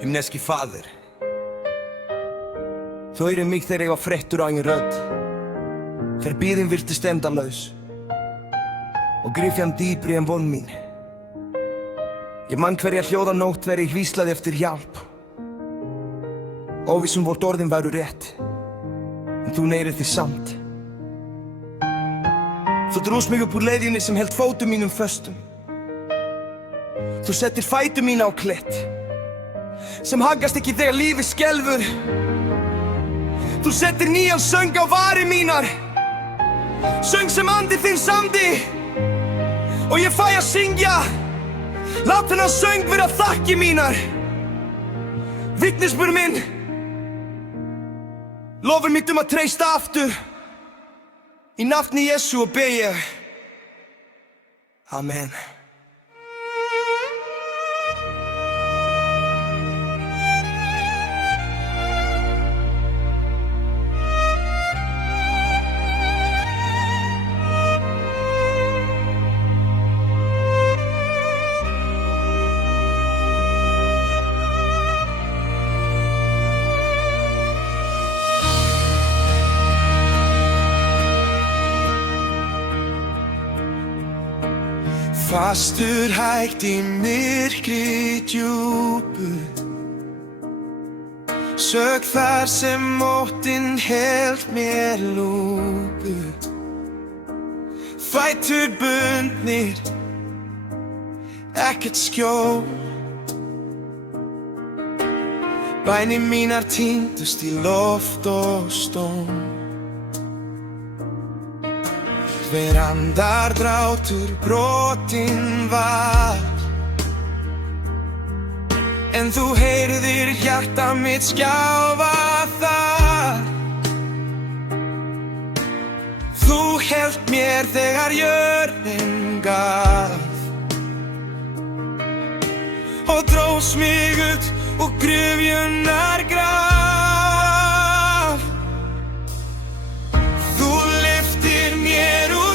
Himneski fader, þú heyrir mig þegar ég var frettur á eigin rödd, þegar bíðin virtist endalaus og gryfjan dýpri en von mín. Ég man hverja hljóðanótt þegar ég hvíslaði eftir hjálp, óviss hvort orðin væru rétt, en þú neyrið þig samt. Þú dróst mig upp úr leiðinni sem held fótum mínum föstum. Þú settir fætur mína á klett sem haggast ekki þegar lífið skelfur. Þú settir nýjan söng á varir mínar, söng sem andi þinn samdi, og ég fæ að syngja. Lát þennan söng vera þakkir mínar. Vitnisburður minn, lofur mitt að treysta aftur. Í nafni Jesú og ber ég. Amen. Fastur hægt í myrkri djúpu, sög þar sem óttinn hélt mér lúpu. Fætur bundnir, ekkert skjól, bænir mínar týndust í loft og stón. Hver andardráttur brotinn var, en þú heyrðir hjarta mitt skjálfa þar. Þú hélt mér þegar jörðin gaf og dróst mig út úr gryfjunnar graf. Þú lyftir mér úr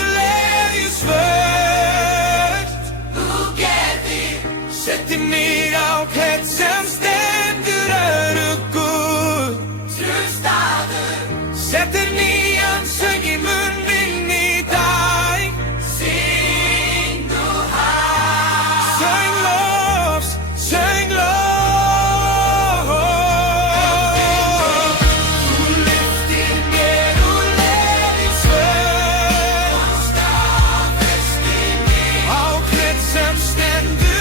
settir mig á klett sem stendur öruggur. Trústaður, settir nýjan söng í munn minn í dag. Syng þú hann, söng lofs, söng lof. Þú lyftir mér úr leiðisvörn og staðfestir mig á klett sem stendur.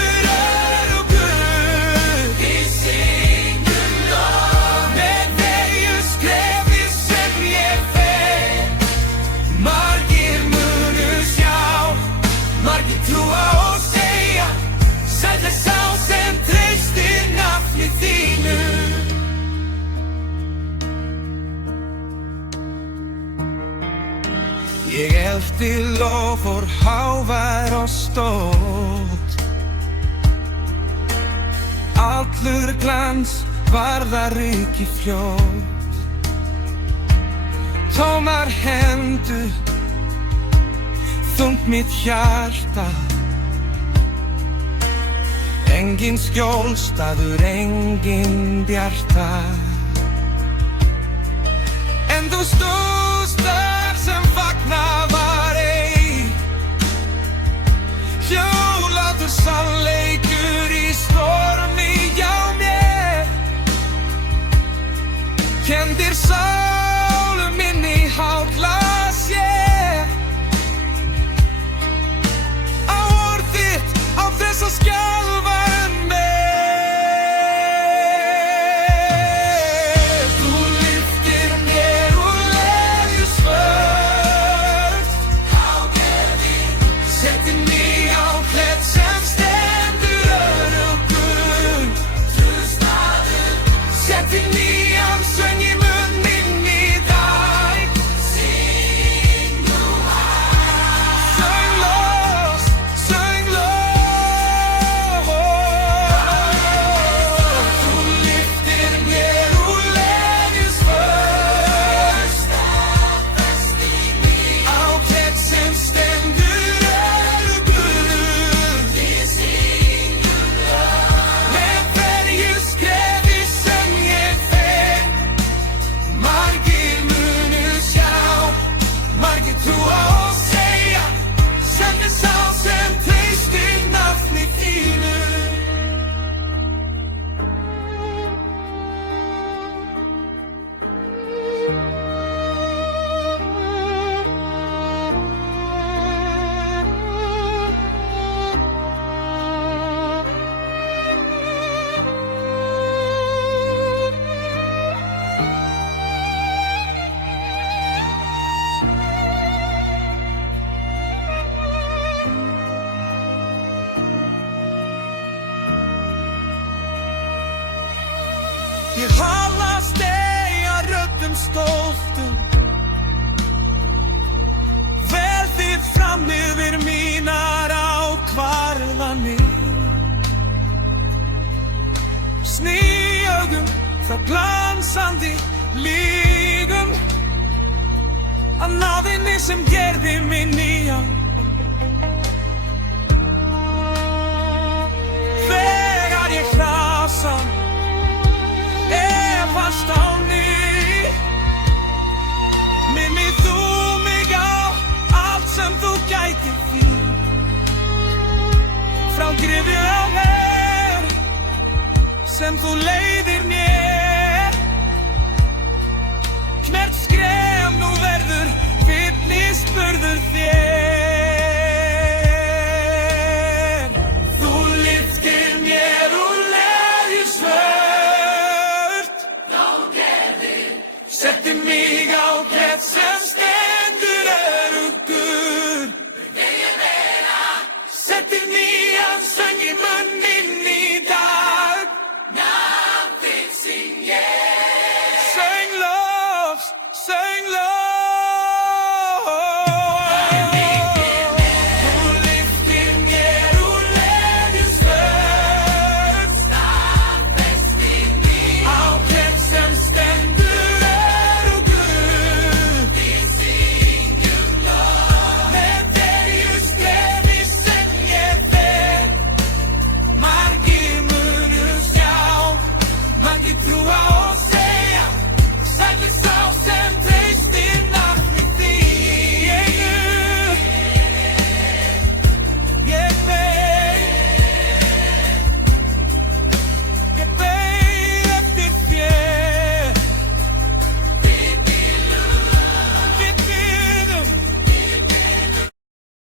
Ég elti lofur hávær og stórt, allur glans varð að ryki fljótt. Tómar hendur, þungt mitt hjarta, engin skjólstaður, engin bjarta. En þú stóðst þar sem fagnað var ei, hjólatur sannleikur í stormi hjá mér. Kenndir sálu minni hátt las ég á orð þitt, á þess að skjálfa en mig. Þú lyftir mér úr leiðisvörn Ég halast eiga röddum stoltum vel þitt fram yfir mínar ákvarðanir. Sný augum frá glansandi lygum að náðinni sem gerði mig nýja. Þegar ég hrasa efast á ný, minni þú mig á allt sem þú gætir þín. Frá grifju á mér sem þú leiðir mér, hvert skref nú verður vitnisburður þér.